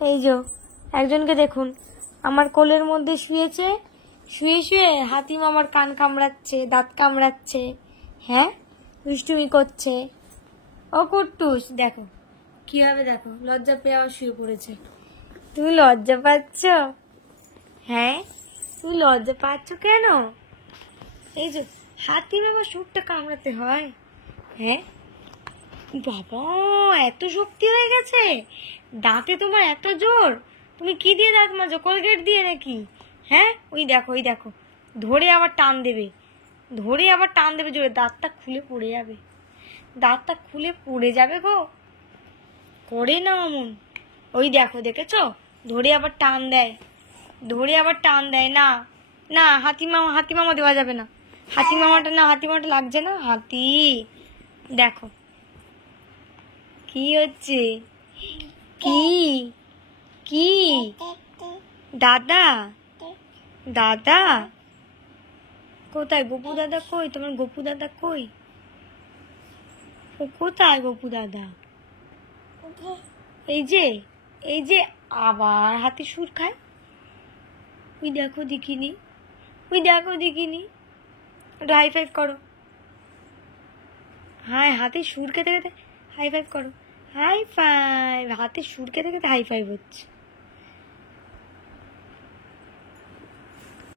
এই যে একজনকে দেখুন, আমার কোলের মধ্যে শুয়েছে, শুয়ে শুয়ে হাতিম আমার কান কামড়াচ্ছে, দাঁত কামড়াচ্ছে, হ্যাঁ দুষ্টুমি করছে। ও কুট্টুস দেখো কিভাবে, দেখো লজ্জা পেয়ে আবার শুয়ে পড়েছে। তুমি লজ্জা পাচ্ছ? হ্যাঁ তুমি লজ্জা পাচ্ছ কেন? এই যে হাতিম আমার সুরটা কামড়াতে হয়, হ্যাঁ বাবা এত শক্তি হয়ে গেছে দাঁতে তোমার, এত জোর। তুমি কি দিয়ে দাঁত মাজো, কোলগেট দিয়ে নাকি? হ্যাঁ ওই দেখো ওই দেখো, ধরে আবার টান দেবে, ধরে আবার টান দেবে জোরে, দাঁতটা খুলে পড়ে যাবে, দাঁতটা খুলে পড়ে যাবে গো। করে না অমন, ওই দেখো দেখেছো, ধরে আবার টান দেয়, ধরে আবার টান দেয়। না না হাতিমামা দেওয়া যাবে না, হাতিমামাটা না, হাতিমামাটা লাগছে না। হাতি দেখো কি হচ্ছে, কি কি দাদা, দাদা কোথায়? গপু দাদা কই? তোমার গপু দাদা কই? ও কোথায় গপু দাদা? এই যে, এই যে আবার হাতি সুর খায়, ওই দেখো দেখিনি, ওই দেখো দেখিনি। ওটা হাই ফাইভ করো, হাই হাতি সুর খেতে খেতে হাই ফাইভ করো, হাই ফাইভ। হাতি সুর খেতে খেতে হাই ফাইভ হচ্ছে।